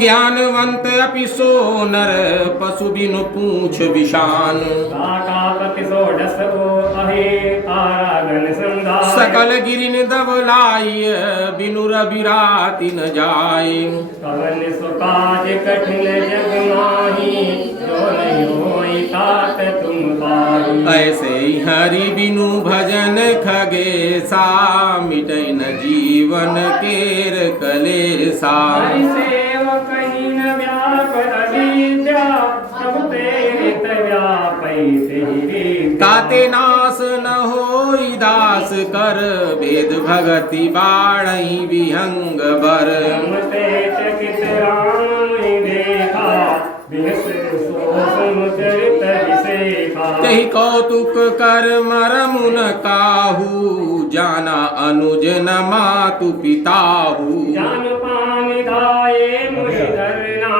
ज्ञानवंत अपि सो नर पशु बिनु पूछ विषान सकल गिरिन दबलाई बिनु रविराति न जाय कठिन जग माही जो नहीं होई तात तुम पाई। ऐसे हरि बिनु भजन खगेसा मिटै न जीवन केर कलेसा कहीं न व्याप अविद्या सब प्रेरित व्यापै तेरी ताते नाश न होई दास कर वेद भगति बाणई विहंग बर चकित राम देखा तही कौतुक कर मरमुन काहू जाना अनुज न मातु पिताहू जान पानी धाये मुझे धरना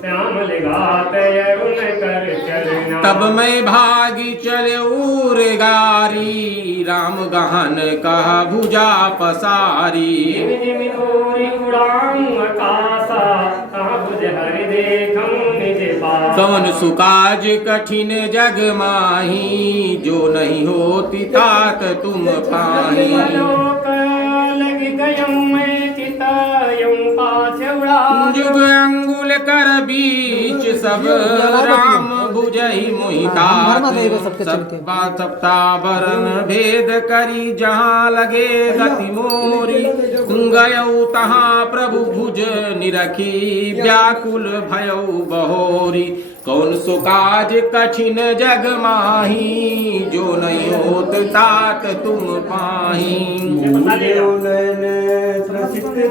श्याम लगात अरुण कर चलना तब मैं भागी चले उर गारी राम गहन कहा भुजा पसारी जिम दूरी उड़ाऊं आकाशा कहाँ भुज हरि देखूं निज पास कौन सुकाज कठिन जग माही जो नहीं होती तात तुम पाही लग गयं मैं चितायं पाछुड़ा जुग अंगुल कर बीच सब राम भुजहि मोहिता सप्तावरण भेद करी जहाँ लगे गति मोरी गयौ तहाँ प्रभु भुज निरखी व्याकुल भयौ बहोरी कौन सो काज कठिन जग माही जो नहीं होत तात तुम पाही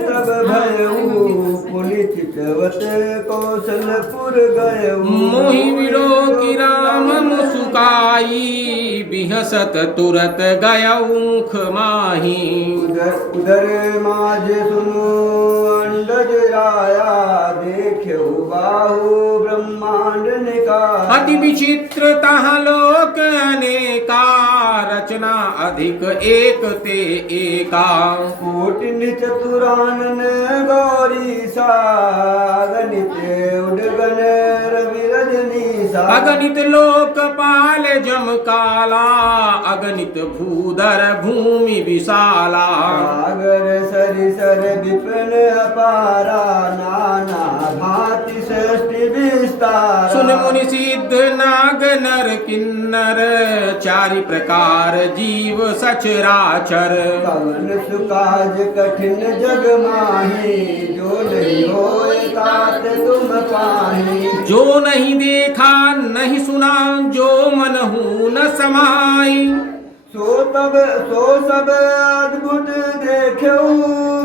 तब भयऊ पुलित चितवत कौशलपुर गयऊ मोहि विलो की राम मुसुकाई बिहसत तुरत गयऊख माही उधर माज सुनु अंडज राया देख्यौ बाहु ब्रह्मांड निकाय अति विचित्र तह लोक अनेका रचना अधिक एक ते एका कोटि चतुरानन गौरी सागनित उडगन रवि रजनी सा अगणित लोकपाल जम काला अगणित भूधर भूमि विशाला सागर सरिसर विपिन अपारा नाना भांति सृष्टि विस्तार सुन मुनि सिद्ध नाग नर किन्नर चारि प्रकार जीव सचराचर कवन सुकाज कठिन जग माही जो नहीं होए तात तुम पाही जो नहीं देखा नहीं सुना जो मन हूँ न समाई सो सब अद्भुत देख्यौ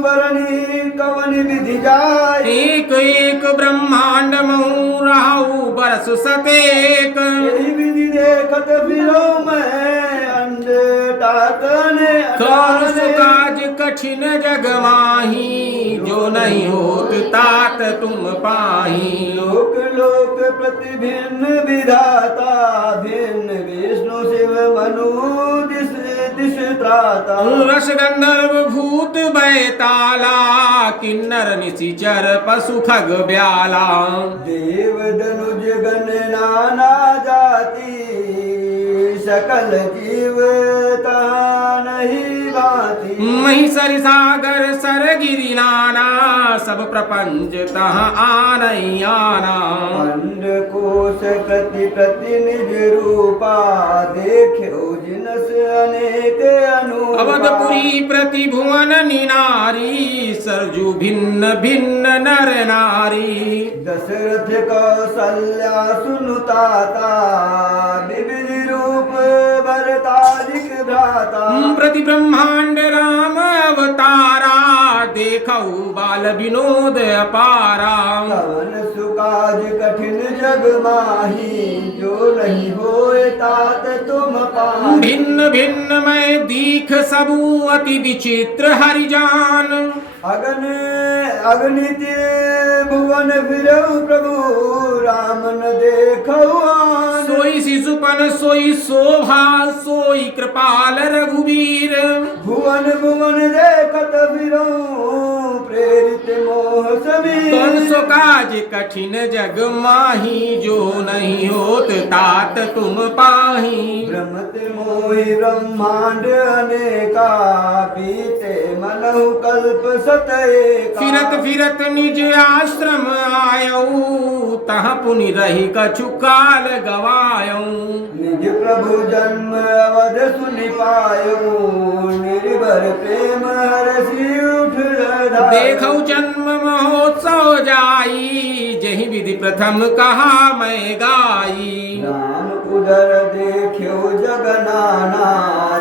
वरनी कवन विधि जाय एक एक ब्रह्मांड महू राहु बरस सतेक यही विधि देखत फिरो मैं अंड टाकने कौन सुकाज कठिन जग माही जो नहीं होत तात तुम पाही लोक लोक प्रति भिन्न विधाता भिन्न विष्णु शिव मनु दिश दिश त्राता रस गंधर्व भूत बैताला किन्नर निशिचर पशु खग ब्याला देव धनुज गण नाना जाति सकल जीवता नहीं भांति महिषर सागर सर गिरि नाना सब प्रपंच तह आनई आना अंड कोश प्रति प्रति निज रूपा देख्यो जिनस अनेक अनुरूपा अवधपुरी प्रति भुवन निनारी सरजू भिन्न भिन्न नर नारी दशरथ कौशल्या सुनुताता विविध रूप भरतालिक भ्राता प्रति ब्रह्मांड राम अवतारा देखऊ बाल विनोद अपारा कवन सुकाज कठिन जग माही जो नहीं होए तात तुम पाही भिन्न भिन्न मैं दीख सबू अति विचित्र हरिजान अगन अगणित भुवन फिरऊ प्रभु राम न देखऊ आन। सोई शिशुपन सोई शोभा सोई कृपाल रघुवीर भुवन भुवन देखत फिरऊ प्रेरित मोह समीर कौन सो काज कठिन जग माही जो नहीं होत तात तुम पाही भ्रमत मोहि ब्रह्मांड अनेका बीते मनहु कल्प सत एका फिरत फिरत निज आश्रम आयऊ तहाँ पुनि रही कछु काल गवायऊ निज प्रभु जन्म अवध सुनि पायो निर्भर प्रेम हरषि उठ धायो। देखौ जन्म महोत्सव जाई जही विधि प्रथम कहा मैं गाई राम उदर देखियो जग नाना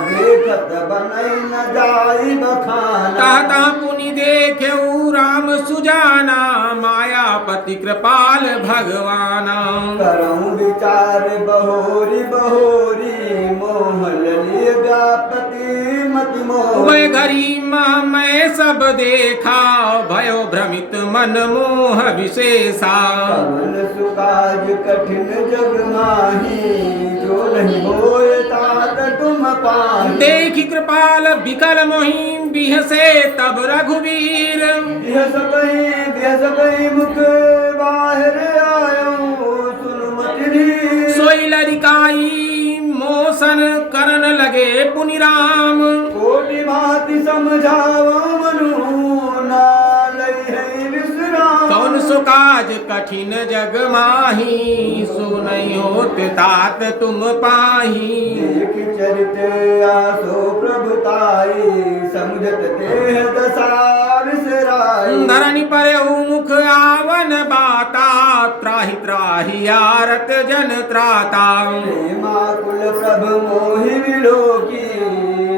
देखत बनई न जाई बखाना ताता पुनि देखेऊ राम सुजाना मायापति कृपाल भगवाना करऊं विचार बहोरी बहोरी मोह ललिय व्यापति मति मोह वह घरी मैं सब देखा भयो भ्रमित मन मोह विशेषा कवन सुकाज कठिन जग माही जो नहीं होए तात तुम पाही देखी कृपाल विकल मोहि बिहसे तब रघुवीर यह सकई मुख बाहर आयो सुन मति सोई लरिकाई मोसन करन लगे पुनि राम कोटि भांति समझाव मनु ना लई है विश्राम कौन सो काज कठिन जग माही सो नहीं होत तात तुम पाही देख चरित आसो प्रभुताई समुझत देह दशा विसराई धरणी पर मुख आवन बाता त्राहि त्राहि आरत जन त्राता माकुल प्रभु मोहि विलोकी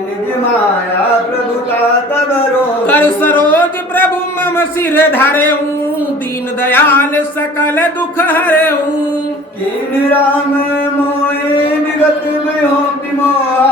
निज माया प्रभुता तब रोकी कर सरोज प्रभु मम सिर धरेऊ दीन दयाल सकल दुख हरेऊ कीन राम मोहि विगत में हो विमोहा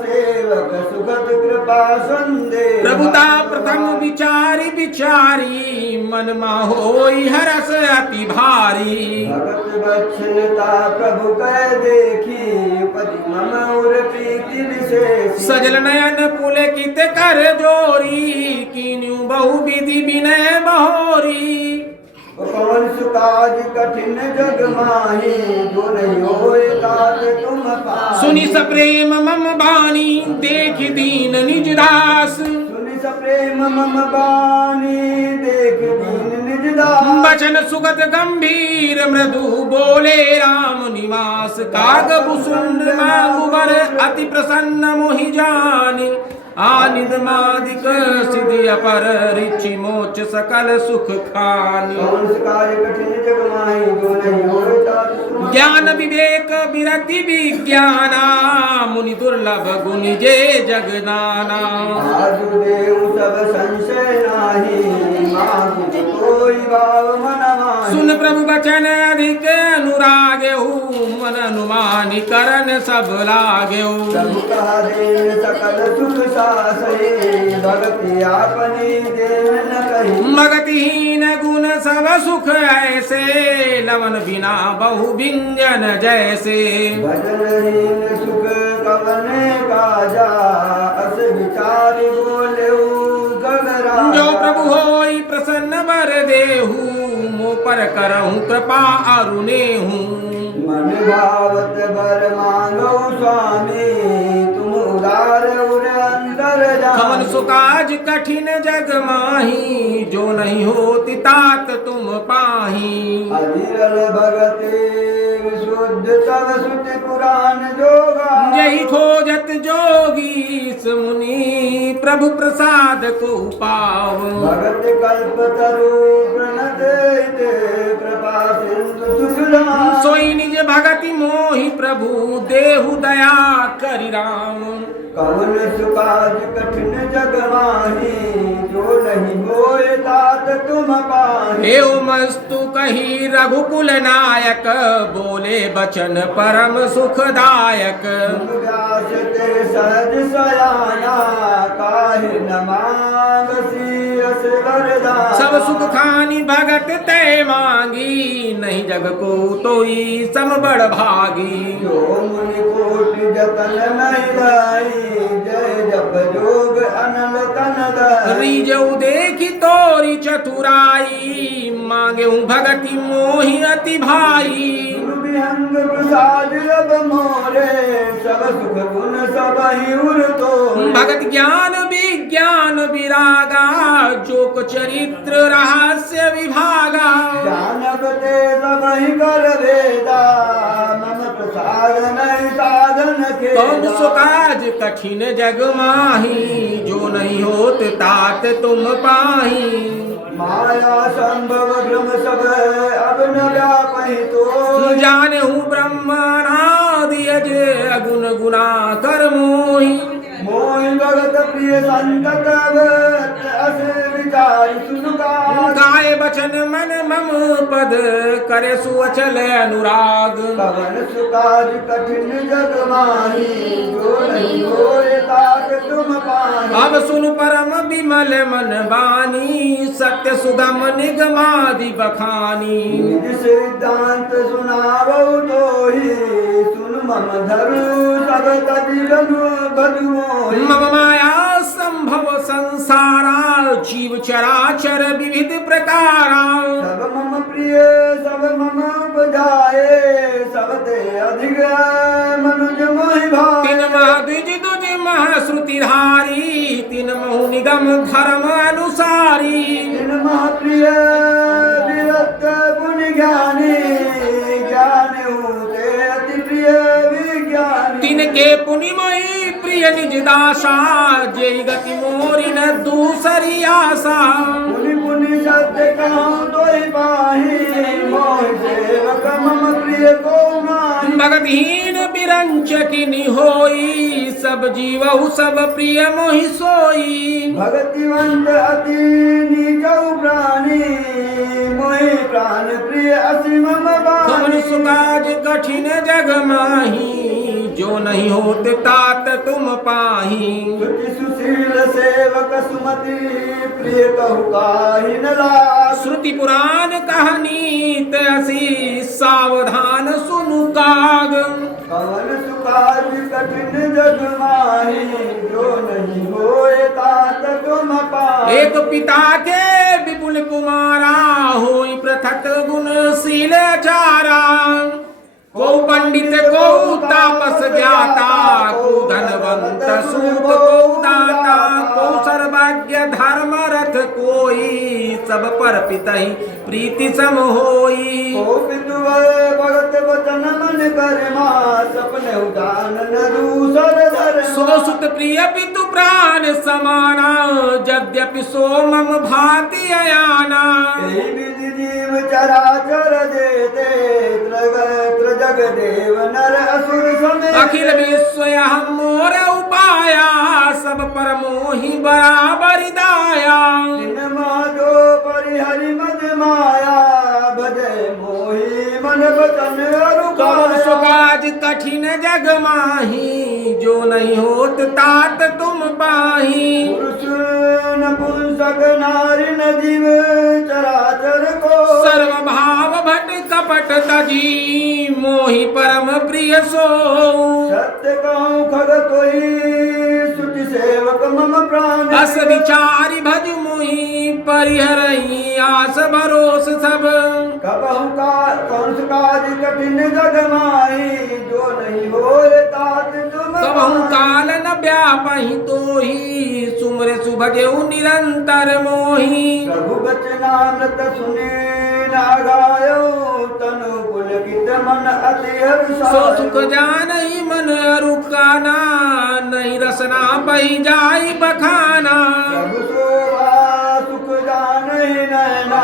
सेवक सुगत कृपा संदेह प्रभुता प्रथम विचारी विचारी मन होई हरस अति भारी भगत बच्छलता प्रभु कह देखी पति मम उर प्रीति विशेष सजल नयन पुलकित कर जोरी कीन्यू बहु विधि विनय बहोरी कौन सुकाज कठिन जग माही जो नहीं होए तात तुम पाही सुनि सप्रेम मम बानी देख दीन निज दास सुनि सप्रेम मम बानी देख दीन निज दास बचन सुगत गंभीर मृदु बोले राम निवास काग भुसुंड मागुबर अति प्रसन्न मोहि जान आनिद मादिक सिद्धि अपर रिचि मोच सकल सुख खानी कौन सुकाज कठिन जग माही जो नहीं होए तात तुम ज्ञान विवेक विरति विज्ञाना मुनि दुर्लभ गुनि जे जगदाना आजु देव सब संशय नाही मागु कोई भाव मन माही सुन प्रभु बचन अधिक अनुरागेहु मन अनुमानि करन सब लागेहु प्रभु कहा देव सकल सुख सासई भगति आपनी देव न कही मगतिहीन गुण सब सुख ऐसे लवन बिना बहु व्यंजन जैसे भजनहीन सुख कवने काजा अस विचार बोलेऊ गगरा जो प्रभु होई प्रसन्न बर देहु मो पर करहु कृपा अरुणेहु मन भावत बर मांगो स्वामी तुम उदार उर अंदर कवन जानी सुकाज कठिन जग माही जो नहीं होती तात तुम पाही अविरल भगते विशुद्ध तव सुति पुराण जोगा यही खोजत जोगी मुनि प्रभु प्रसाद को पाव भगत कल्प तरु प्रणत कृपा सिंधु सुखदाम सोई निज भगति मोहि प्रभु देहु दया करि राम कवन सुकाज कठिन जग माही जो नहीं होए तात तुम पाही हे मस्तु कही रघुकुल नायक बोले बचन परम सुखदायक तुम व्यास ते सहज सयाना काहे न मांगसी अस वरदान सब सुख खानी भगत तय मांगी नहीं जग को तोई सम बड़ भागी जो मुनि कोटि जतन नहीं लाई जय जप जोग अनल तन दाई रीजऊ देखी तोरी चतुराई मांगे हूँ भगति मोहि अति भाई विहंग प्रसाद अब मोरे सब सुख गुण सब ही उर तो भगत ज्ञान विज्ञान विरागा जोक चरित्र रहस्य विभागा जानब ते सब ही कर वेदा मम प्रसाद नहीं साधन के कौन सो काज कठिन जग माही जो नहीं होत तात तुम पाही माया संभव भ्रम सब अब न व्यापहि तो जाने हूँ ब्रह्मणादि अजय अगुण गुना कर मोहि मोहि भगत प्रिय संतत अस विचार सुनुका गाय बचन मन मम पद करे सुअचल अनुराग पवन सुकाज कठिन जग माही जो नहीं होए तात तुम पाही अब सुन परम विमल मन बानी सत्य सुगम निगमादि बखानी निज सिद्धांत सुनावो तो ही सुन मम धरु सब तति बधु मोहि मम माया संभव संसारा जीव चराचर विविध प्रकारा सब मम प्रिय सब मम उपजाए सब ते अधिक मनुज मोहि भाई तिन मह द्विज दुज मह श्रुतिधारी तिन महु निगम धर्म अनुसारी तिन मह प्रिय विरत गुण ज्ञानी ज्ञान होते अति प्रिय विज्ञानी तिन के पुनिमयी प्रिय निज दासा जेहि गति मोरी न दूसरी आशा पुनि पुनि सत्य कहूँ तोहि पाही मोहि सेवक मम प्रिय को माही भगतहीन बिरंच किनि होई सब जीवहु सब प्रिय मोहि सोई भगतिवंत अति नीचौ प्राणी मोहि प्राण प्रिय असी मम कमन बानी सुकाज कठिन जग माही जो नहीं होत तात तुम पाही सुचि सुशील सेवक सुमति प्रिय कहु काहि न लाग श्रुति पुराण कहानी तसी सावधान सुनु काग कवन सुकाज कठिन जग माही जो नहीं होए तात तुम पाही एक पिता के विपुल कुमारा होई पृथक गुणशील चारा को पंडित को तापस ज्ञाता को धनवंत सूत को दाता को सर्वज्ञ धर्म रथ कोई सब पर पितहि प्रीति सम होई ओ पितुवर भगत वचन मन करमा सपने उदान न दूसर धर्म सो सुत प्रिय पितु प्राण समाना यद्यपि सो मम भाति अयाना यही विधि जीव चराचर जेते जग देव नर असुर समेत अखिल विश्व हम मोर उपाया सब पर मोहि बराबर दाया दिन माधो परिहरि मद माया भजे मोहि मन बचन कौन अरुकाया सुकाज कठिन जग माही जो नहीं होत तात तुम पाही पुरुष नपुंसक नारी न जीव चराचर को सर्व भाव भट कपट तजी मोहि परम प्रिय सो सत्य कहूँ खग कोई सुचि सेवक मम प्राण अस विचारी भज मोहि परिहरहि आस भरोस सब कबहु का कौन काज कठिन जग माही जो नहीं होए तात तुम कबहु पाही। काल न व्यापहि तोहि सुमरे सुभगेउ निरंतर मोहि प्रभु बचनामृत सुने नागायो तनु पुलकित मन अति सो हर्षायो सुख जानहि मन रुकाना नहीं रसना बहि जाई बखाना प्रभु शोभा सुख जानहि नैना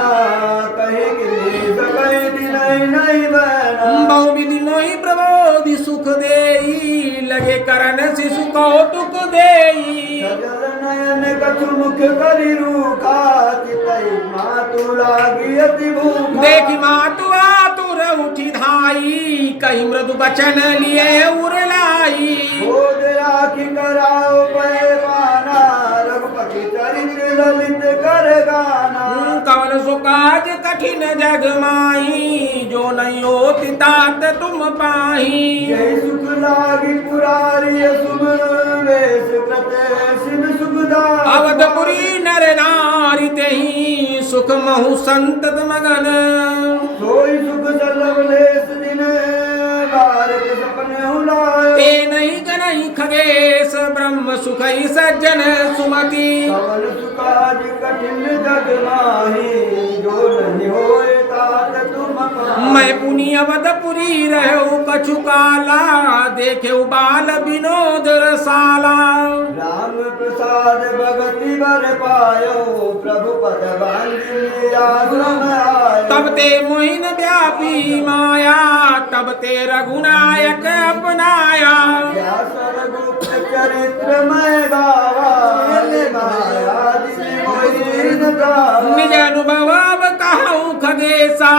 कहीं गिरी सकई दिनहि नहीं बहना बहु विधि मोहि प्रबोधि सुख देई लगे करन शिशु कौतुक देई सजल नयन कछु मुख करि रूखा चितई मातु लागी अति भूखा देखी मातु आतुर उठी धाई कही मृदु बचन लिए उरलाई बोध आखि कराओ पैमाना रघुपति चरित्र ललित कर गाना कवन सुकाज कठिन जग माही जो नहीं होती तात तुम पाही यही सुख लागी पुरारी शुभ वेश कृत शिव सुखदा अवधपुरी नर नार नारी ते ही सुख महु संतत मगन सोई सुख सर्वलेस दिन बारक सपने हुलायो ते नहीं गनई खगेश ब्रह्म सुखई सज्जन सुमति कवन सुकाज कठिन जग माही जो नहीं होए तात तुम पाहि। मैं पुनि अवधपुरी रहु कछु काला देखे बाल विनोद रसाला राम प्रसाद भगति बर पायो प्रभु पद बांधी आश्रम आयो तब ते मोहिन व्यापी माया तब ते रघुनायक अपनाया व्यास रघुकुल चरित्र मैं गावा माया दिव्य मोहिन गावा निज अनुभव अब कहूँ खगेशा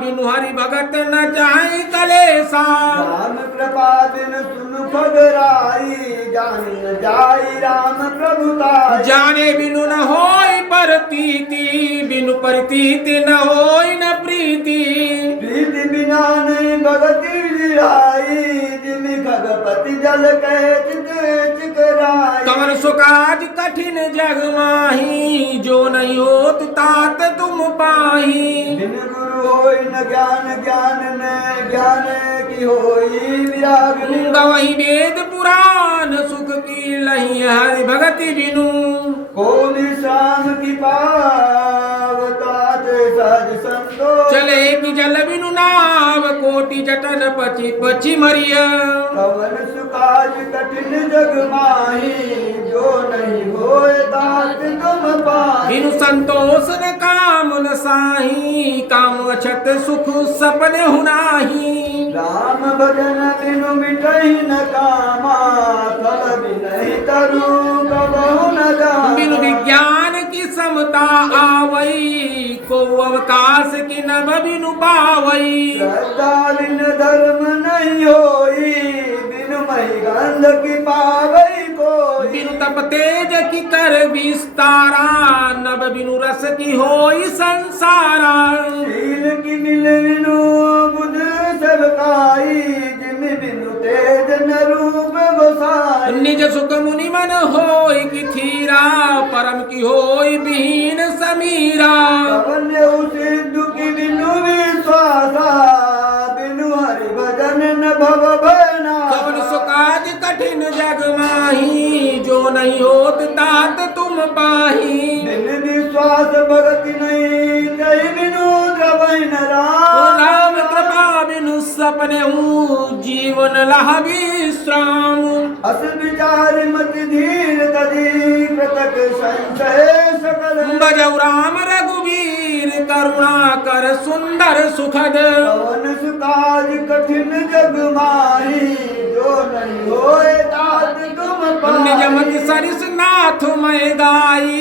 बिनु हरि भगत न जाए कलेसा राम कृपा बिन सुन खगराई जानि न जाई राम प्रभुताई जाने बिनु न होय परतीति बिनु परतीति न होय न प्रीति प्रीति बिना नहीं भगति जिराई जिमि खगपति जल कहे चित चिकराई कवन सुकाज कठिन जग माही जो नहीं होत तात तुम पाही बिन गुरु होई न ज्ञान ज्ञान न ज्ञान की होई विराग बिन गवही वेद पुराण सुख की लही हरि भगति बिनु कौन शाम की पावतात सहज संतो चले कि जल बिनु नाव कोटि जटन पची पची मरिया कवन सुकाज कठिन जग माही जो नहीं होए तात तुम पाहि। बिनु संतोष न काम न साही काम अछत सुख सपने हुनाही राम भजन बिनु मिटहि न कामा थल बिनहि तरु कबहु न जामा। बिनु विज्ञान की समता आवई को अवकाश की नभ बिनु पावई श्रद्धा बिन धर्म नहीं होई बिनु मही गंध की पावई कोई बिनु तप तेज की कर विस्तारा नभ बिनु रस की होई संसारा शील की मिल बिनु बुध सबकाई जिमि बिनु तेज न रूप गोसाई निज सुख मुनि मन होई की थीरा परम की होई विहीन समीरा कवन्य सिद्धु की बिनु विश्वासा बिनु हरि भजन न भव भयना कवन सुकाज कठिन जग माही जो नहीं होत तात तुम पाही बिन विश्वास भगति नहीं तहि बिनु द्रवहि न राम राम कृपा बिनु सपने हूँ जीवन लह विश्राम अस विचार मति धीर तदी प्रतक संशय सकल बजौ राम रघुवीर करुणा कर सुंदर सुखद पवन सुकाज कठिन जग माही जो नहीं होए तात तुम निज पाहि। मति सरिस नाथ मैं गाई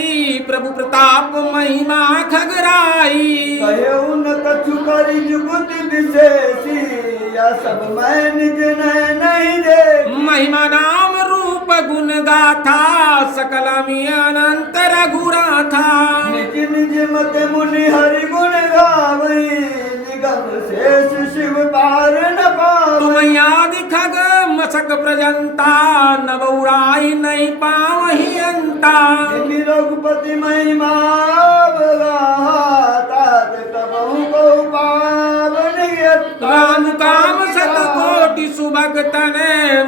प्रभु प्रताप महिमा खगराई कहेउ न कछु करि जुगुत विशेषी या सब मैं निज नय नहीं देखी। महिमा नाम रूप गुण गाथा सकल अनंत रघुरा था निज निज मत मुनि हरि गुण गावई निगम शेष शिव पार न पावई। तुम याद खग मसक प्रजंता नव उड़ाई नहीं पावही अंता जिमि रघुपति महिमा तात कबहु को पावन यत्ता। राम काम सत कोटि सुभगतन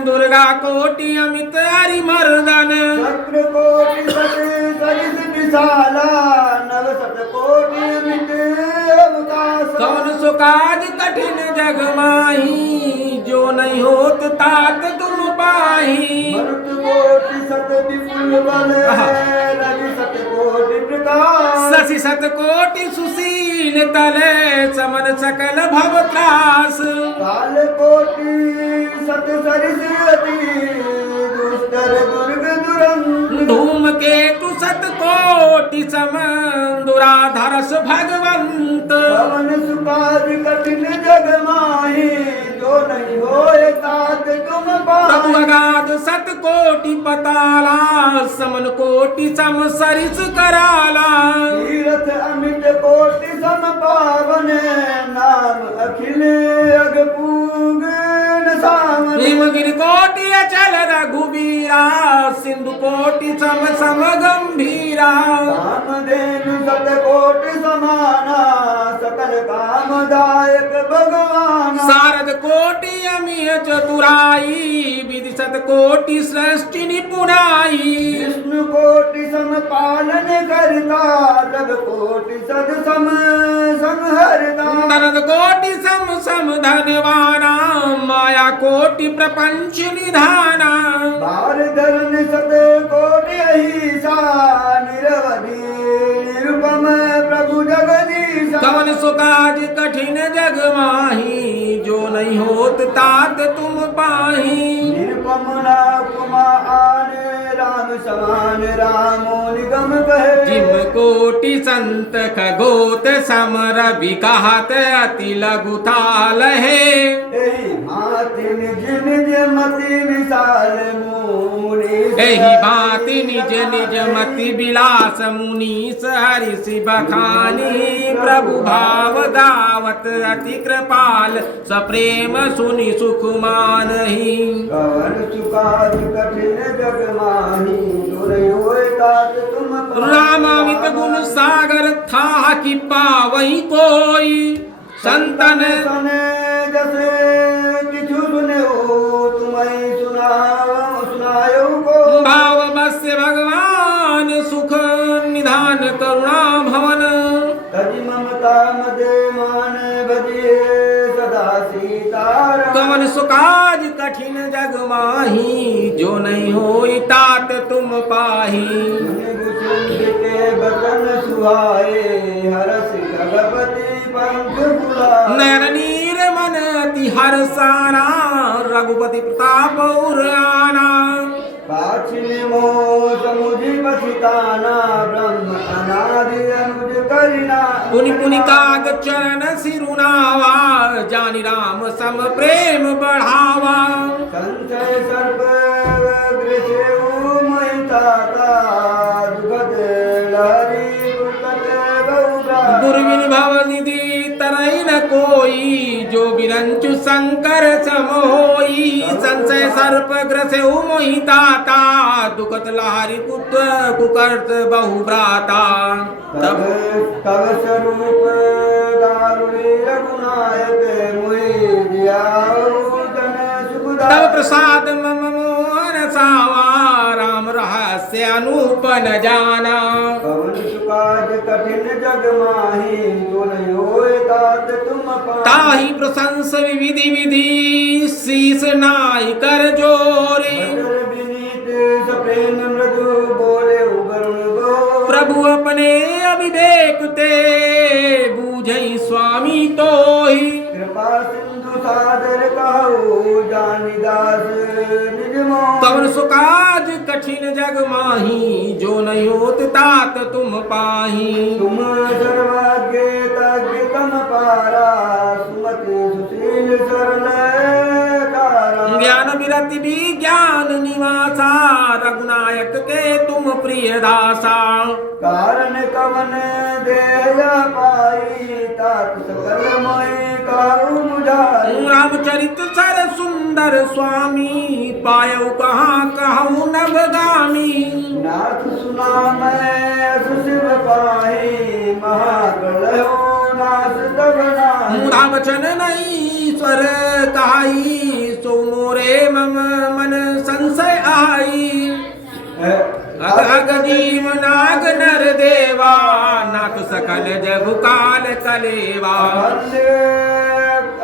दुर्गा कोटि अमित हरि मर्दन चक्र कोटि सत सरिस विशाला नव सत कोटि अमित अवकाश। कौन सुकाज कठिन जग माही जो नहीं होत तात तुम पाही मरुत कोटि सत विपुल बल रवि सत कोटि प्रकाश। शशि सत कोटि सुशील तले समन सकल भव त्रास काल कोटि सत सरिस अति दुस्तर दुर्ग दुरंत। धूम केतु सत कोटि सम दुराधरस भगवंत पवन सुकाज कठिन जग माही जो नहीं होए तात तुम प्रभु पाहि। अगाध सत कोटि पताला समन कोटि सम सरिस कराला तीरथ अमित कोटि सम पावन नाम अखिल अग पूग न सावन। हिमगिरि कोटि अचल रघुबीरा सिंधु कोटि सम समगम गंभीरा कामधेनु सतकोटि समाना सकल कामदायक भगवान शारद कोटि अमीय चतुराई विधि सत कोटि सृष्टि निपुणाई विष्णु कोटि सम पालन करता जग कोटि सद सम संहरता नरद कोटि सम सम धनवाना माया कोटि प्रपंच निधाना बार धरण सत कोटि अहिसा निरवधि निरुपम प्रभु जगदीश कवन सुकाज कठिन जग माही जो नहीं होत तात तुम पाही निरुपम ना उपमा आने राम समान रामो निगम कहे जिम कोटि संत खगोत समर विकाहत अति लघु ताल है एहि भांति निज निज मति विशाल मुनि एहि भांति निज निज मति विलास मुनीस हरिषि बखानी प्रभु भाव गावत अति कृपाल सप्रेम सुनि सुख मानहि कवन सुकाज कठिन जग माही जो नहीं होए तात तुम रामामित गुण सागर था कि पावई कोई संतन सने जैसे किछु सुने हो तुम्हें सुनायो को भाव बस्य भगवान सुख निधान करुणा भवन तजि ममता मदे मान भजिए सदा सीताराम कवन सुकाज कठिन जग माही जो नहीं होई तात तुम पाही के बचन सुहाए हरस जगपति पंख बुलाए नयन नीर मन अति हर्षाना रघुपति प्रताप उराना काछिन मोह समुझि बसिताना ब्रह्म अनादि अनुज करिना पुनि पुनि काग चरण सिरुनावा जानि राम सम प्रेम बढ़ावा संचय सर्प गृसेउ महिताता दुखद लहरी दुर्गत बहुगा गुरुविन भव निधि तरई न कोई जो बिरंचु शंकर सम होई संशय सर्प ग्रसे मोहिताता दुखत लहरी पुत्र कुकर्त बहु भ्राता तब तब स्वरूप दारुणी रघुनायक मुहि दियाऊ जन सुखदा तब प्रसाद मम मोहन सावा राम रहस्य अनूप न जाना पवन सुकाज कठिन जग माही जो नहीं होए तात तुम पाहि ताहि प्रशंस विधि विधि शीस नाई कर जोरी बदर विनीत सप्रेम मृदु बोले उगरुण गो प्रभु अपने अविवेक ते बूझई स्वामी तोहि कृपा सिंधु सादर कहु जानिदास निज मोह कवन सुकाज कठिन जग माही जो नहीं होत तात तुम पाही तुम सर्वज्ञ तज्ञ तम पारा सुमति सुशील सरल तारा ज्ञान विरति विज्ञान निवासा रघुनायक के तुम प्रिय दासा कारण कवन देय पाई तात सकल मोहि काहु मुझाई रामचरित सर सुंदर स्वामी पायऊ कहाँ कहूँ नवगामी नाथ सुना मैं अस शिव पाहि महाप्रलयो नाश तब नाही मूढ़ा वचन नहीं स्वर कहाई सो मोरे मम मन संशय आई अग जीव नाग नर देवा नाथ सकल जग काल कलेवा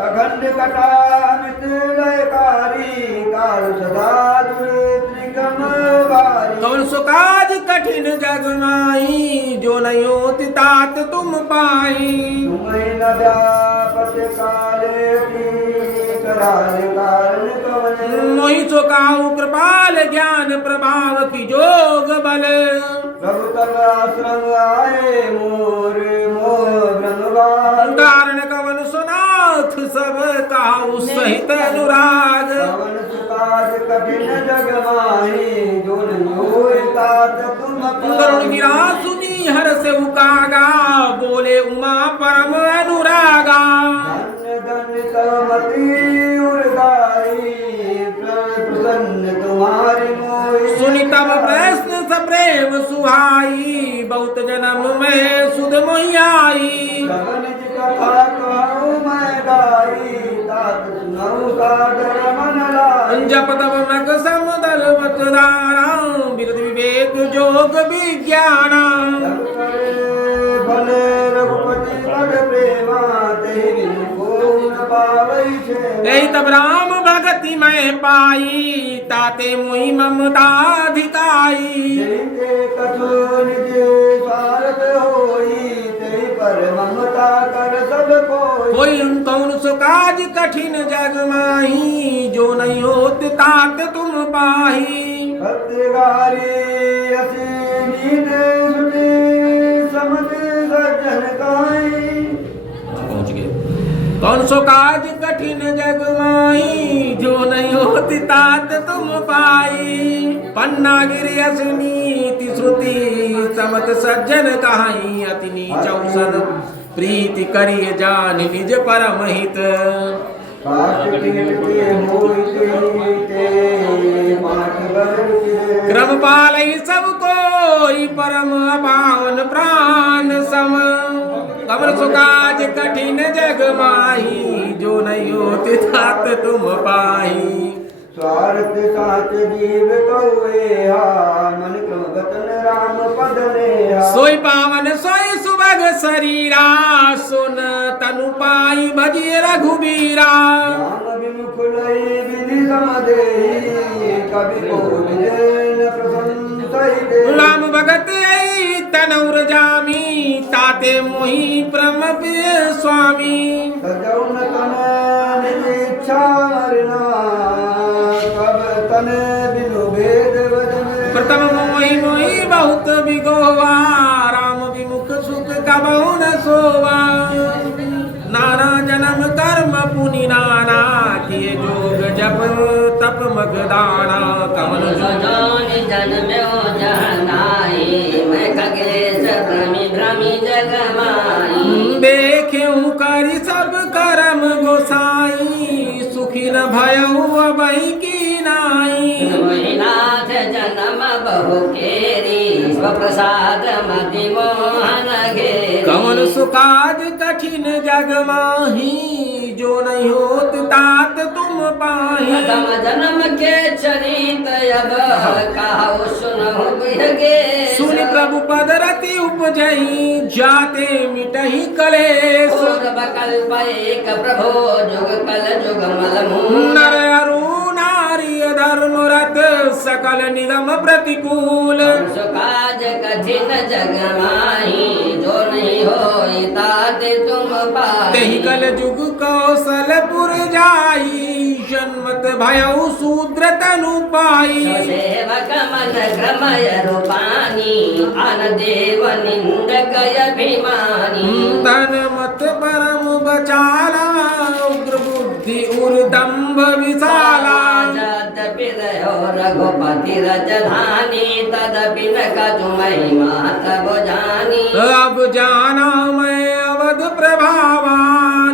अखंड कटामित लयकारी काल सदा दुर्त्रिकम बारी कौन सुकाज कठिन जग माई जो नहीं होती तात तुम पाई तुम्हें न व्यापत काले कराल कारण कवन मोहि सुकाऊ कृपाल ज्ञान प्रभाव की जोग बल प्रभु तब आश्रम आए मोर मोह ब्रह्मवान कारण कवन सुनाथ सब काऊ सहित अनुराग पवन सुकाज कठिन जग माही जो नहीं होए तात तुम गरुण गिरा सुनी हर से उकागा बोले उमा परम अनुरागा धन्य धन्य तमति उर्गाई प्रसन्न तुम्हारी मोहि सुनी तब प्रश्न सप्रेम सु सुहाई बहुत जन्म में सुध मोहियाई सब निज कथा कहूँ मैं गाई तात सुनऊँ सादर मन लाई जप तप मग समदल मतदारा बिरद विवेक जोग विज्ञाना भले रघुपति बड़ प्रेमा तेहि बिनु को न पावै छे यही तब राम भगति में पाई ताते मुहि ममताधिकाई जैते कछु निज स्वार्थ होई तेहि पर ममता कर सब कोई कोई कौन सो काज कठिन जग माही जो नहीं होत तात तुम पाही भक्ति गारी असी नीते सुने समझ सज्जन काई पहुंच गए कौन सो काज कठिन जग माही जो नहीं होत तात तुम पाई पन्ना गिरि असनीति श्रुति समत सज्जन कहाई अति नीच औसद प्रीति करिय जान निज परम हित पाठ कीर्ति होई ते पाठ बरते क्रम पालई सब कोई परम पावन प्राण सम कमर सुकाज कठिन जग माही जो नहीं होती तात तुम पाही स्वार्थ साच जीव कौए हा मन क्रम वतन राम पद नेहा सोई पावन सोई सुभग शरीरा सुन तनु पाई भजिय रघुबीरा राम विमुख लई विधि समदेहि कवि को विजय प्रसन्नतै दे राम भगत आई तनौर जामी ताते मोहि परम प्रिय स्वामी सजौन तन निज इच्छा मरना कब तन बिनु भेद वजन प्रथम मोहि मोहि बहुत बिगोवा राम विमुख सुख कबहु न सोवा नाना जन्म कर्म पुनि नाना किए जोग जप तप मगदाना कमल जोनि जन्म्यो जहनाई मैं खगेश भ्रमि भ्रमि जग माई देखेऊ करि सब कर्म गोसाई सुखी न भयऊ अबहि की नाई मोहिनाथ जन्म बहु केरी स्वप्रसाद मति मोहन घेरी कौन सुकाज कठिन जग माही जो नहीं होत तात तुम पाही प्रथम जन्म के चरित अब कहो सुनहु बिहगे सुनि प्रभु पद रति उपजई जाते मिटहि कलेश पूर्व कल्प एक प्रभो जुग कल जुग मल नर अरु नारी धर्म रत सकल निगम प्रतिकूल सुकाज कठिन जग माही जो नहीं होई ताते तुम पाई तेहि कल जुग कौशलपुर जाई जन्मत भयउ शूद्र तनु पाई सेवक मन क्रमय रूपानी अन देव निंदक अभिमानी तन मत परम बचाला उग्र बुद्धि उर्दम्भ विशाला यद्यपि रहो रघुपति रजधानी तदपि न कछु महिमा तब जानी अब जाना मैं अवध प्रभावा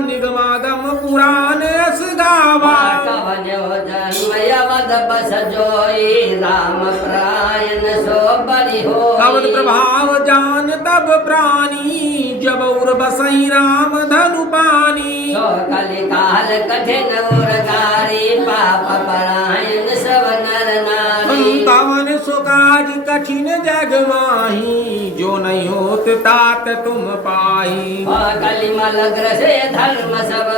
निगमागम पुराण यस गावा कवन्यो जन्म अवध बस जोई राम प्रायण सो बलि हो अवध प्रभाव जान तब प्राणी जब उर बसई राम धनु पानी सो कलि काल कठिन उरगारी पाप परायण सब नर नारी कवन सुकाज कठिन जग माही जो नहीं होत तात तुम पाही कलिमल ग्रसे धर्म सब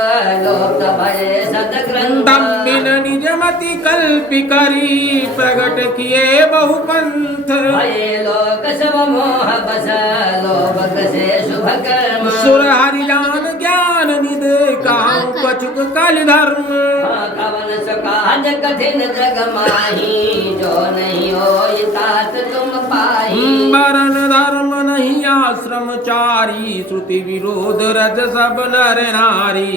लोक भये सदग्रंथ दम्बिन निज मति कल्पि करी प्रगट किए बहु पंथ भये लोक सब मोह बस लोभ से शुभ कर्म सुर हरिजान ज्ञान निधे काहु कछुक कल धर्म कवन सुकाज कठिन जग माही जो नहीं होई तात तुम पाई वरण धर्म नहीं आश्रम चारी श्रुति विरोध रज सब नर नारी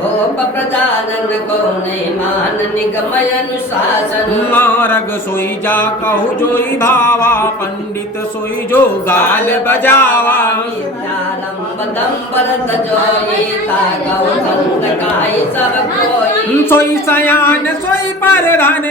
भोप प्रजानन को नहीं मान निगमय अनुशासन मार्ग सोई जा कहु जोई भावा पंडित सोई जो गाल बजावा विद्याला दम्ब दम्बरत जोई तागौ दंड काई सब कोई सोई सयान सोई पर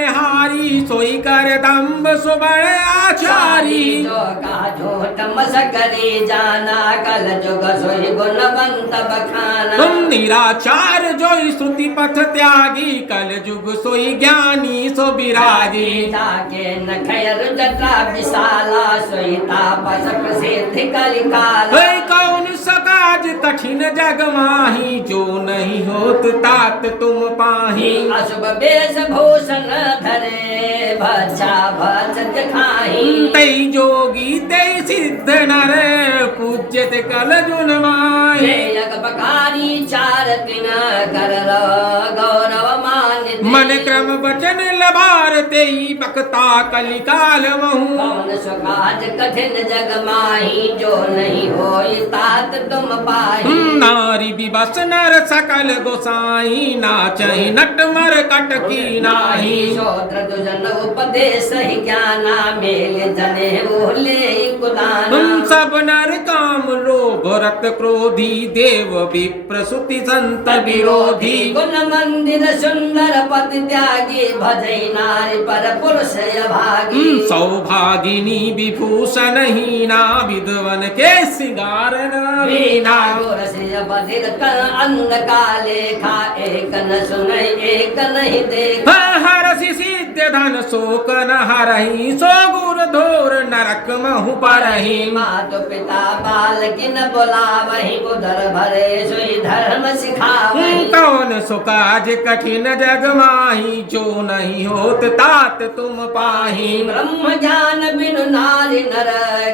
हारी सोई कर दम्ब सुबह आचारी जो का झूठ मसकरी जाना कल जुग सोई गुणवंत बखाना निराचार जोई श्रुति पथ त्यागी कल जुग सोई ज्ञानी सो विरागी जाके न खैर जटा विशाला सोई तापस प्रसिद्ध कलिकाला कौन सकाज कठिन जग माही जो नहीं होत तात तुम पाही अशुभ वेश भूषण धरे भक्षा भचत खाही तई जोगी तई सिद्ध नर पूज्यत कल जुन माही बकारी चार दिन कर गौरव मानित मन क्रम वचन लबार तेई बकता कलिकाल महू कौन सुकाज कठिन जग माही जो नहीं होई तात तुम पाही नारी विवश नर सकल गोसाई नाचहि नट मर कटकी नाही शोद्र दुजन उपदेश ही ज्ञाना मेल जने बोले कुदाना सब नर काम लोभ रत क्रोधी देव विप्र सुति संत विरोधी गुण मंदिर सुंदर पति त्यागी भजई नारी पर पुरुष भागी सौभागिनी विभूषण हीना विद्वन के सिंगार वीणा बधिर अंध काले खा एक न सुनई एक नहीं देख हरसि सिद्ध धन शोक न हरहि सो गुर धोर नरक महु परहि मात पिता बाल किन बुलावहि उदर भरे सोई धर्म सिखावहि कौन सुकाज कठिन जग माही जो नहीं होत तात तुम पाही ब्रह्म ज्ञान बिनु नारी नर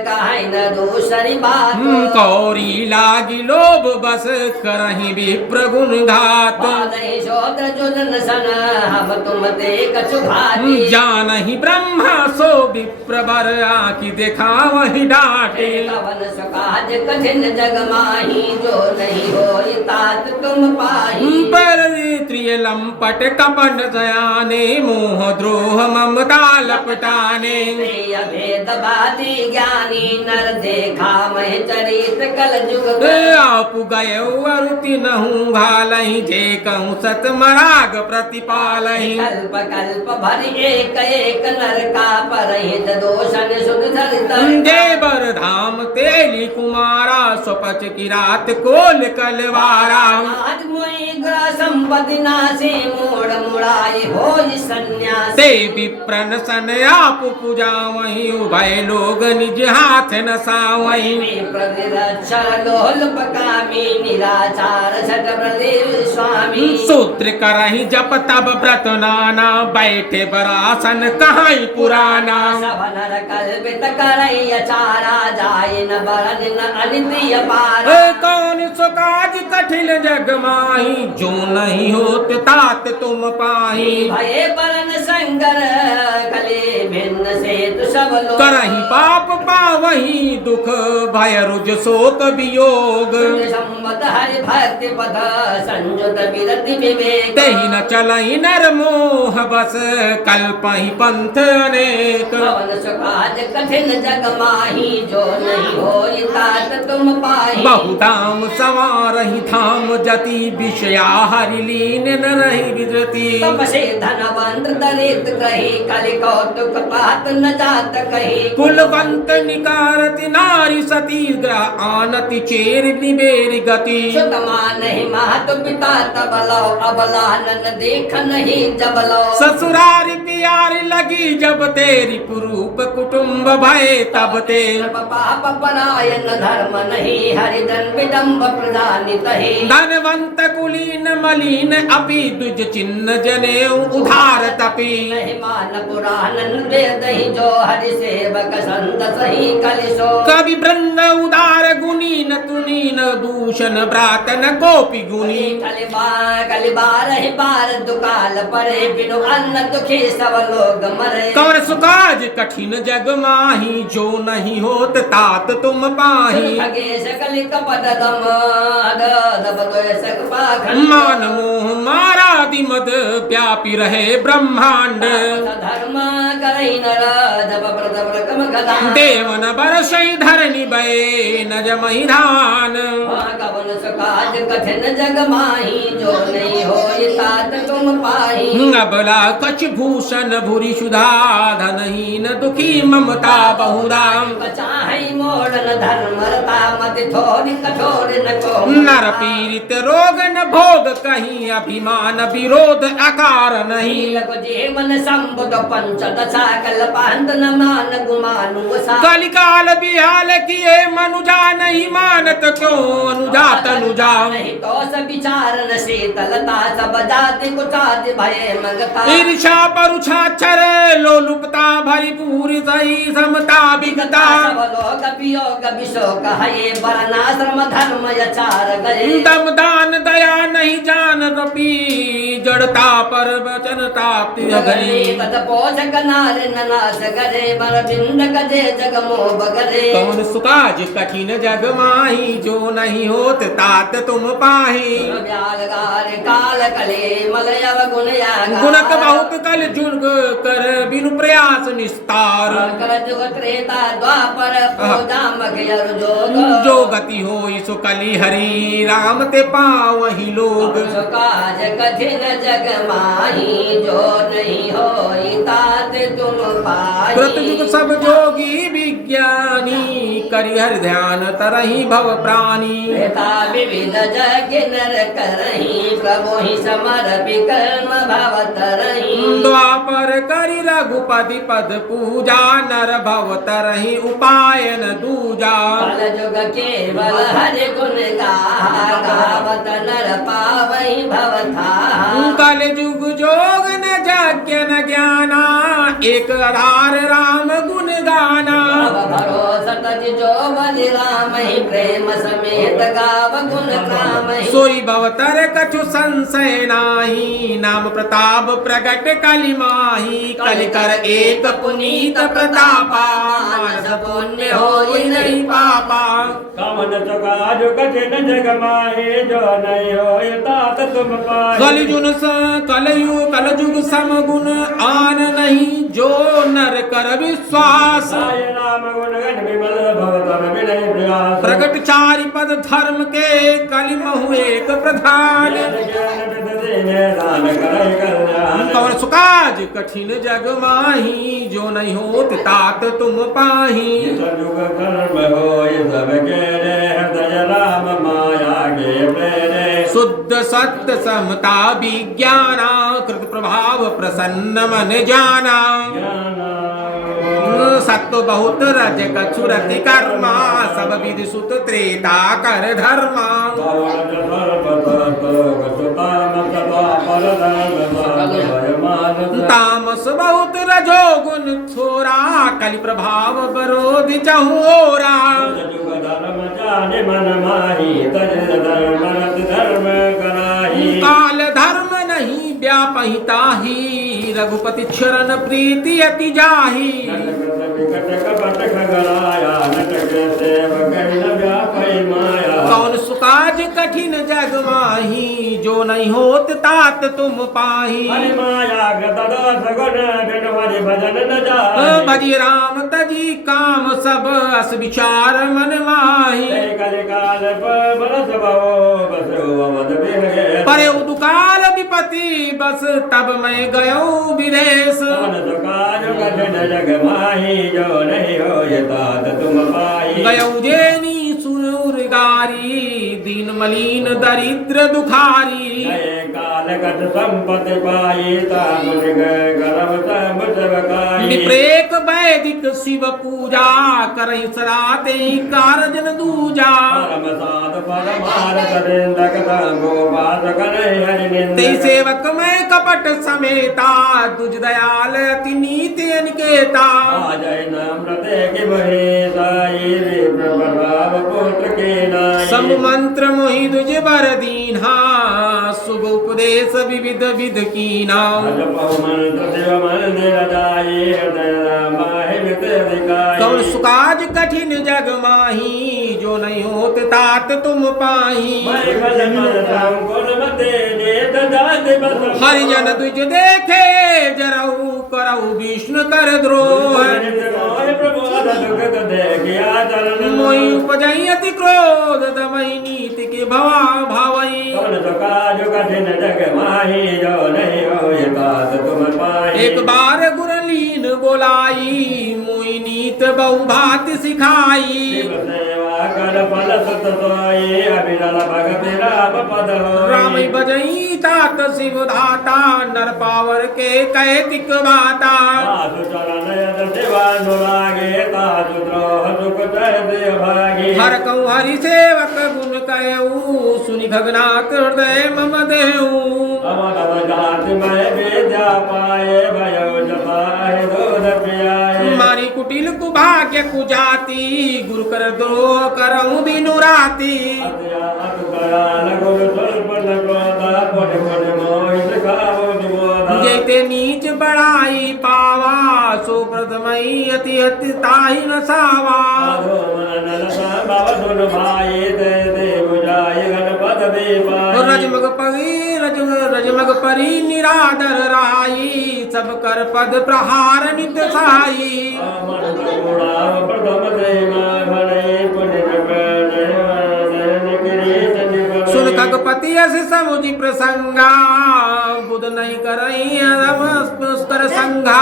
काहि न दूसरी बात कौरी लागी लोभ बस करहि विप्र गुण घात बादहि शोद्र जुलन सन हम तुम ते कछु भाती जानहि ब्रह्मा सो विप्र बर आखि देखावहि डांटे कवन सुकाज कठिन जग माही जो नहीं होई तात तुम पाही पर त्रिय लंपट कपट सयाने मोह द्रोह ममता लपटाने प्रिय भेद बादी ज्ञानी नर देखा मैं चरित कल जुग आप गए अरुति नहूं घालहि जे कहूँ सत मराग प्रतिपालहि कल्प कल्प भरि एक एक नर का परहित दोषन सुध धरित देवर धाम तेली कुमारा स्वपच की रात कोल कलवारा आज मोई ग्रह संपत्ति नासी मोड़ मुड़ाई होई सन्यासी ते विप्रन सन आप पूजा वही उभय लोग निज हाथ न सावही प्रतिरक्षर लोल पकामी निराचार सट प्रदेव स्वामी सूत्र करहि जप तब व्रत नाना बैठे बरासन कहाई पुराना सवनर कल्पित करई अचारा जाय न बरन न अनित्य पार कौन सुकाज कठिन जग माही जो नहीं होत तात तुम पाही भये बरन संकर कले भिन्न से तु सब लोग करहि पाप पावहि दुख भय रुज शोक वियोग संवत हरि भक्ति पथ संयुत विरति विवेक तहि न चलहि नर मोह बस कल्पहि पंथ अनेक कवन सुकाज कठिन जग माही जो नहीं होई तात तुम पाही बहुधाम संवारहि धाम जति विषया हरि लीन न रहि विद्रति तपसे धनवंत दरिद्र कही कलि कौतुक पात न जात कही कुलवंत निकारति नारी सती ग्रह आनति चेर निबेर गति सुतमा नहीं महत पिता तबलो अबला नन देख नहीं जबलो ससुरारी प्यारी लगी जब तेरी पुरूप कुटुंब भय तब ते पाप परायण धर्म नहीं हरिजन विडम्ब प्रदानित ही धनवंत कुलीन मलिन अपि दुज चिन्ह जने उधार तपी मान पुराण वेद ही जो हरि सेवक संत सही कलिशो कवि वृंद उदार गुणी न तुनी न दूषण ब्रात न गोपी गुणी कलिबार ही बार दुकाल परे बिनु अन्न दुखी सब लोग मरे कर सुकाज कठिन जग माही जो नहीं होत तात तुम पाही खगेश कलि कपट दम दब सक पाखंड मान मोह मारादि मद व्यापी रहे ब्रह्मांड धर्म करई नरद बब्रत ब्रकम गदा देवन बरसई धरनी बये न जमहि धान कवन सुकाज कठिन जग माही जो नहीं होई तात तुम पाही अबला कछ भूषण भूरि सुधा धनहीन दुखी ममता बहुराम चाहि मोड़न धर्मरता मत थोड़ी कठोर न को नर पीड़ित रोग न भोग कहीं अभिमान विरोध आकार नहीं नीलक जीवन संबुद पंचदशा कल्पांत न मान गुमानु सा कलिकाल बिहाल किए मनुजा नहीं मानत क्यों अनुजा तनुजा नहीं तो सब विचार न शीतलता सब जाति कुचाति भय मंगता ईर्षा परुषा छर लोलुपता भरी पूरी सही समता विगता सब लोग वियोग विशोक हये वर्णाश्रम धर्म यचार गए दम दान दया नहीं जान रपी जड़ता पर वचन ताप्ति अगली तपोष कनार ननाश करे बर बिंद गजे जग मोह बगरे कौन सुकाज कठिन जग माही जो नहीं होत तात तुम पाही व्यालगार काल कले मलयव गुण यागा गुणक बहुत कल जुग कर बिनु प्रयास निस्तार कर जुग त्रेता द्वापर पूजा मघयर जोग जो गति हो सो कली हरि राम ते पावहि लोग काज कठिन जग माही जो नहीं होई तात तुम पाही कृतयुग सब जोगी विज्ञानी करि हरि ध्यान तरहि भव प्राणी पिता विविध जग नर करही प्रभु ही समर्पि कर्म भव तरही द्वापर करि रघुपति पद पूजा नर भव तरहि उपायन दूजा कल जुग केवल हरि गुण गावत नर पावहि भवथा कल जुग जोग न यज्ञ न ज्ञाना एक आधार राम गुण गाना अब भरोसा तज जो बलि राम ही प्रेम समेत गाव गुण काम ही सोई भवतर कछु संशय नाही नाम प्रताप प्रगट कलि माही कलि कर एक पुनीत प्रतापा मानस पुण्य होई नहीं पापा कवन सुकाज कठिन जग माहे जो नहीं होय तात तुम पाहि कलिजुन कलयुग समगुण आन नहीं जो नर कर विश्वास साय राम गुण गण विमल भवतम विनय प्रयास प्रगट चारि पद धर्म के कलिमहु एक प्रधान ज्ञान विद देने दान करय कल्याण कौन सुकाज कठिन जग माही जो नहीं होत तात तुम पाही युग कर्म होय सब केरे हृदय राम माया के प्रेरे शुद्ध सत्य समता विज्ञाना कृत प्रभाव प्रसन्न मन जाना सत्व बहुत रज कछु रति कर्मा सब विधि सुत त्रेता कर धर्मा तामस बहुत रजो गुण थोरा कलि प्रभाव बरोध चहुरा काल धर्म नहीं व्यापहिता ही रघुपति चरण प्रीति अति जाही कौन सुकाज कठिन जग माही जो नहीं होत तात तुम पाही भजी राम तजी काम सब अस विचार मन माही परे दुकाल विपति बस तब मैं गयो विदेश गयो जेनी सुनूर गारी दीन मलिन दरिद्र दुखारी संपत्ति पाई विप्रेक वैदिक शिव पूजा करहि सराते कारजन दूजा ते सेवक मैं कपट समेता तुझ दयाल अति नीति अनिकेता सब मंत्र मोहि तुझ बर दीन्हा शुभ उपदेश विविध विध कीना कौन सुकाज कठिन जग माही जो नहीं होत तात तुम पाही हरिजन तुझ देखे जरऊ करऊ विष्णु कर द्रोह मोहि उपजई अति क्रोध दमई नीति के भवा भावई एक बार गुरलीन बोलाई मोहि नीत बहु भांति सिखाई राम बजई तात शिव धाता नर पावर के कैतिक बाता हर कहूँ हरि सेवक गुण कहूँ सुनि भगनाथ हृदय मम देहू मारी कुटिल कुभाग्य कुजाति गुरु कर द्रोह करऊँ बिनु राति जैते नीच बड़ाई पावा सो प्रथमई अति अति ताहि न सावा रजमग परी निरादर राई सब कर पद प्रहार नित साई सुन खगपति अस समुझि प्रसंगा बुध नहीं करई कर संघा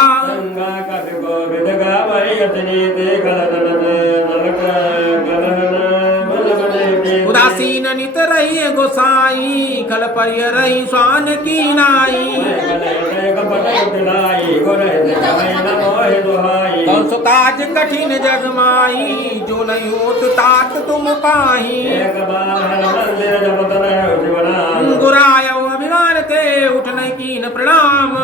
उदासीन नित रही गोसाई खल परिय रही स्वान की नाई कौन सो काज कठिन जग माही जो नहीं होत तात तुम पाही गुराय अभिमान ते उठ नहीं कीन प्रणाम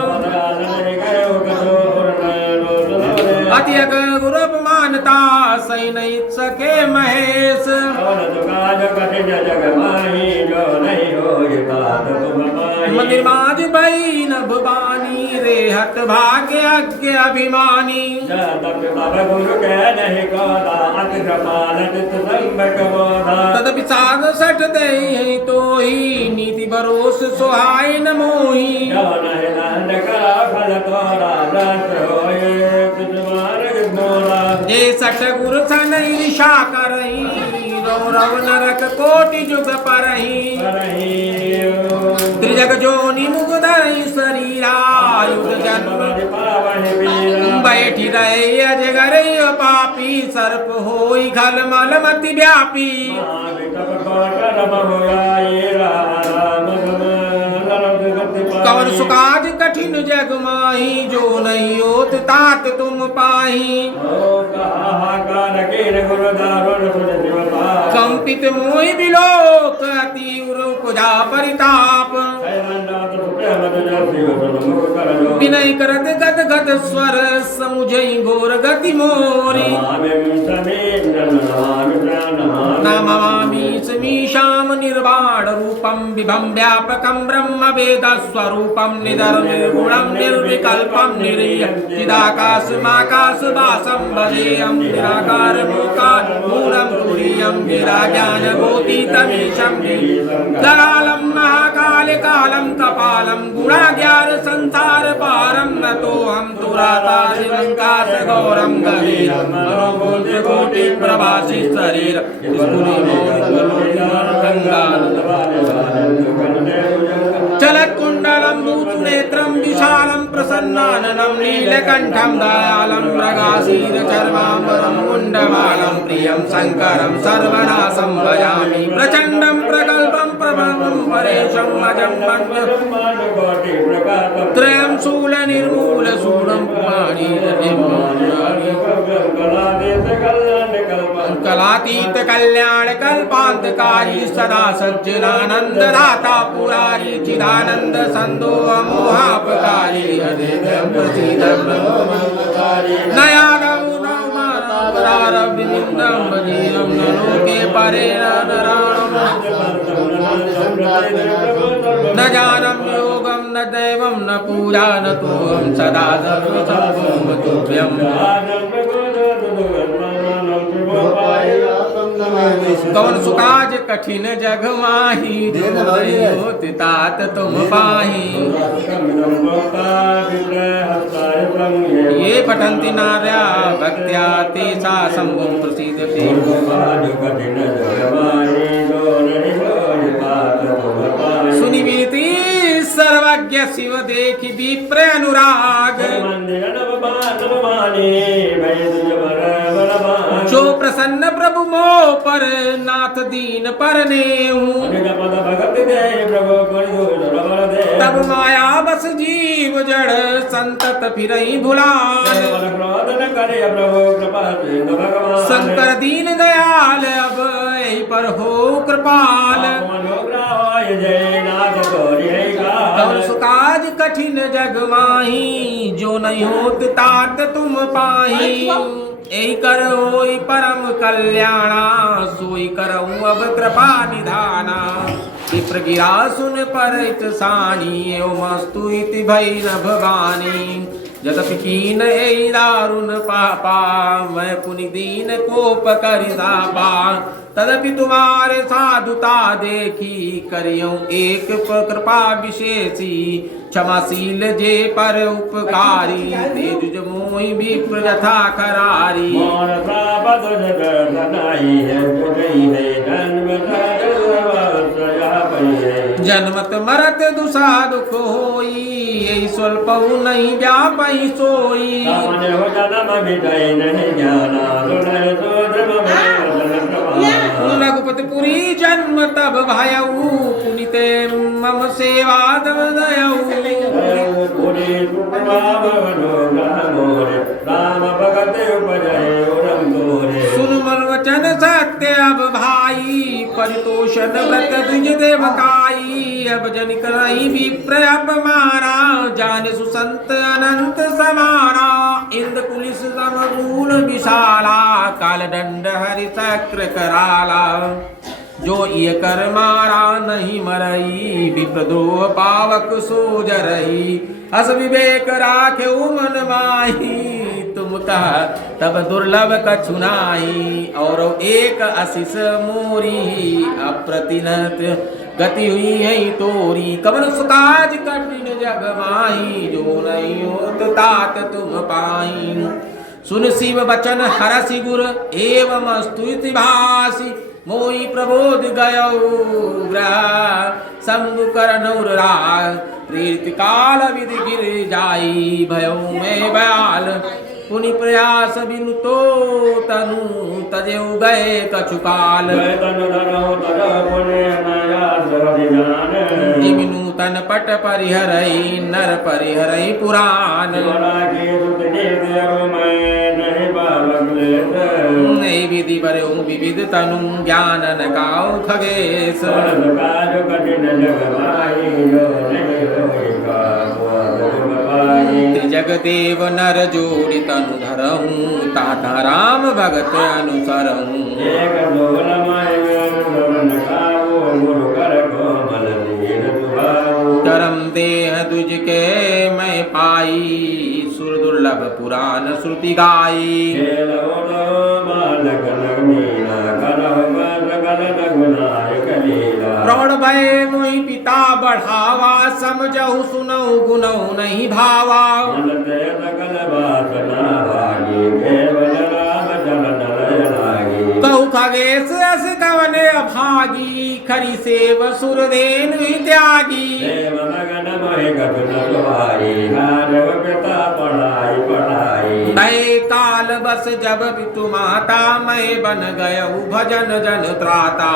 अति गुरु अपमानता सही नहीं सके महेश मंदिर माज बई नभ बानी रे हत भाग्य अज्ञ अभिमानी तद विषाद सठ दे तो ही नीति भरोस सुहाय न मोही जे सठ गुरु सन ईर्षा करही रव नरक कोटि जुग परही त्रिजग जोनि मुग धरई शरीरायुध जन्म बैठी रहे अजगर पापी सर्प होई घल मल मति व्यापी कौन सुकाज कठिन जग माही जो नहीं होत तात तुम पाही कंपित मोहि बिलोक अति उपजा परिताप विनय करत गद गद स्वर समुझई घोर गति मोरी नमामि समीशाम निर्वाण रूपम विभम व्यापकम ब्रह्म वेद स्वरूपम निधर निर्गुणम निर्विकल्पम निरीय चिदाकाशमाकाश वासम भजेयम निराकार मूलम तुरीयम विराज्ञान गोतीतमीशम करालम महाकाल कालम कपालम गुणाज्ञान संसार पारम नतो हम तुराता शिवंकाश गौरम गवीरम मनोबोध कोटि प्रभासी शरीर चलत कुंडलम दूतनेत्रम विशालम प्रसन्नाननं नीलकंठम दयालं मृगासीर चर्मांबरम कुंडमालं प्रियं शंकरं सर्वनाशं भजामि प्रचंडं प्रगल्भं प्रभवं परेशं अजं त्रयं शूल निर्मूल शूलं पुमाणि कलातीत कल्याण कल्पांतकारी सदा सज्जनानंद दाता पुरारी चिदानंद संदो मोहापकारी नलोके परे न जानम योगम न दैवम न पूजा न तोम सदा सर्वसंभूतुभ्यम् कवन सुकाज कठिन जग माही जो नहीं होत तात तुम पाही ये पठन्ति नार्या भक्त्या तेषा शम्भुं प्रसीदते सुनि विनती सर्वज्ञ शिव देखि विप्र अनुराग जो प्रसन्न प्रभु मोह पर नाथ दीन पर नेहु तब माया बस जीव जड़ संतत फिरई भुलान शंकर दीन दयाल अब यही पर हो कृपाल कौन सुकाज कठिन जग माही जो नहीं होत तात तुम पाही यही करोई परम कल्याणा सोई करऊं अब कृपा निधाना विप्र गिरा सुन परित सानी एवमस्तु इति भई न भवानी जदपि कीन एहि दारुण पापा मैं पुनि दीन कोप करि सापा तदपि तुम्हारे साधुता देखी करियो एक कृपा विशेषी क्षमाशील जे पर उपकारी तेज मोहि विप्र यथा करारी जन्मत मरत दुसा दुख होई यही स्वल्पहु नहीं व्यापई सोई रघुपतिपुरी जन्म तब भयऊ पुनिते मम सेवा तब दयऊ सुन मन वचन सत्य अब भाई परितोषण व्रत द्विज देवकाई अब जन करई विप्र अब मारा जान सुसंत अनंत समाना इंद्र पुलिस समूल विशाला काल दंड हरि चक्र कराला जो ये कर मारा नहीं मरई विप्रद्रोह पावक सो जरई अस विवेक राखे मन माही तुम कह तब दुर्लभ कछु नाई और एक आशीष मोरी अप्रतिनत गति हुई है तोरी कवन सुकाज कठिन जग माही जो नहीं होत तात तुम पाई सुन शिव वचन हरसि गुर एवं स्तुति भासी मोहि प्रबोध गयौ ग्रह शंभु करनौर राग प्रीति काल विधि गिर जाई भयो में बयाल पुनि प्रयास बिनु तो तनु तजेउ गए कछुकाल जिमिनु तन पट परिहरई नर परिहरई पुराण विधि बरे विविध तनु ज्ञान न काउ खगेश जगदेव नर जोड़ी तनु धरहूँ ताता राम भगत अनुसरहूँ करम देह दुज के मैं पाई सुर दुर्लभ पुराण श्रुति गाई प्रौढ़ भय मोहि पिता बढ़ावा समझहु सुनहु गुनहु नहीं भावा कहु खगेश अस कवने अभागी खरी सेव सुरदेन त्यागी नए काल बस जब पितु माता मैं बन गयहु भजन जन त्राता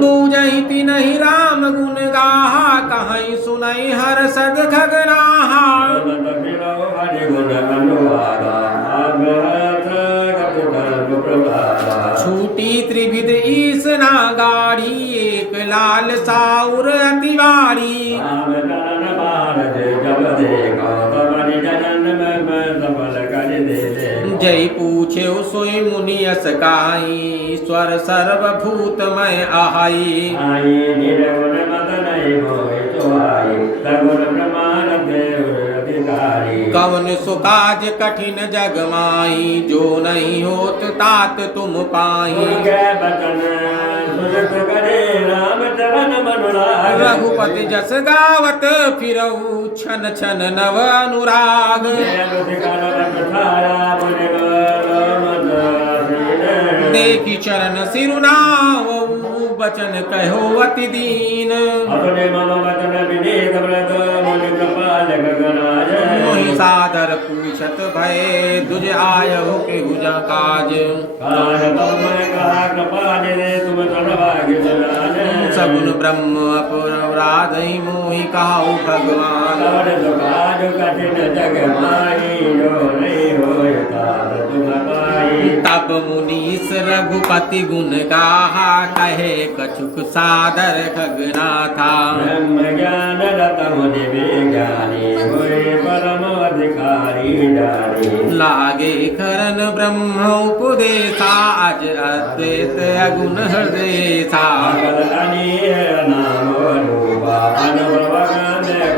बूझहि नहीं राम गुण गाहा कहीं सुनई हर सद खगनाहा छूटी त्रिविध ईसना गाड़ी एक लाल साउर अतिवारी जय पूछे सोई मुनि अस काई स्वर सर्वभूतमय आहाई कवन सो काज कठिन जग माही जो नहीं होत तात तुम पाही बचन सुरत करे राम चरण मनुराग रघुपति जस गावत फिरऊ छन छन नव अनुराग देखी चरण सिरुनावऊ बचन कहो अति दीन अपने मम वचन विनीत व्रत मुनि कृपाल गगनाज मोहि सादर पूछत भय तुझ आयहु केहु जा काज काज तुम कहा कृपा दे तुम तनवाग जनाज सगुन ब्रह्म अपराध मोहि कहाउ भगवान और काज कठिन जग माही जो नहीं होय तात तुम पाई तब मुनीस रघुपति गुण गाहा कहे कछुक सादर खगनाथा ब्रह्म ज्ञान रतम दिव्य ज्ञानी होय परम अधिकारी जानी लागे करन ब्रह्म उपदेशा अज अद्वैत अगुण हृदयसा भगवतानी नाम रूपा अनुभव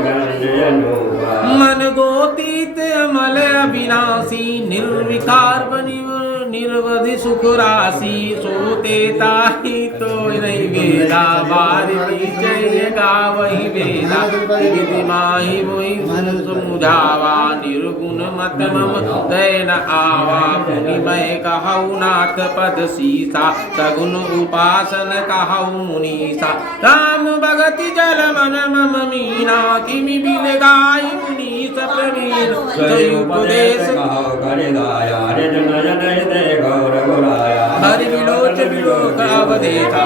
गंध अनुपा मन गोतीत अमल अविनाशी निर्विकार बनिव निर्वधि सुख राशि सोते ताही तो नहीं वेदा बारि विजय गावहि वेदा विधि माहि मोहि समुझावा निर्गुण मत मम दैन आवा मुनि मैं कहऊ नाथ पद सीसा सगुण उपासन कहऊ मुनीसा राम भगति जल मन मम मीना किमि बिन गाय मुनीस प्रवीण जय उपदेश हरि विलोच विलोक अवधेता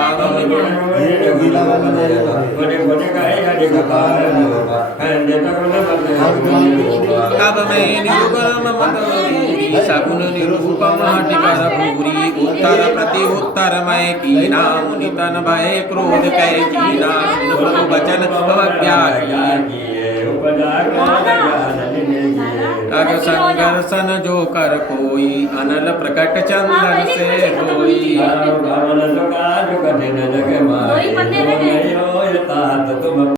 तब मैं निरुगम मत सगुन निरूपम हटिकर पूरी उत्तर प्रति उत्तर मैं कीना मुनि तन भय क्रोध कै कीना प्रभु वचन अवज्ञा अग संगर्शन जो कर कोई अनल प्रकट चंदन से होई कठिन जग माही तुम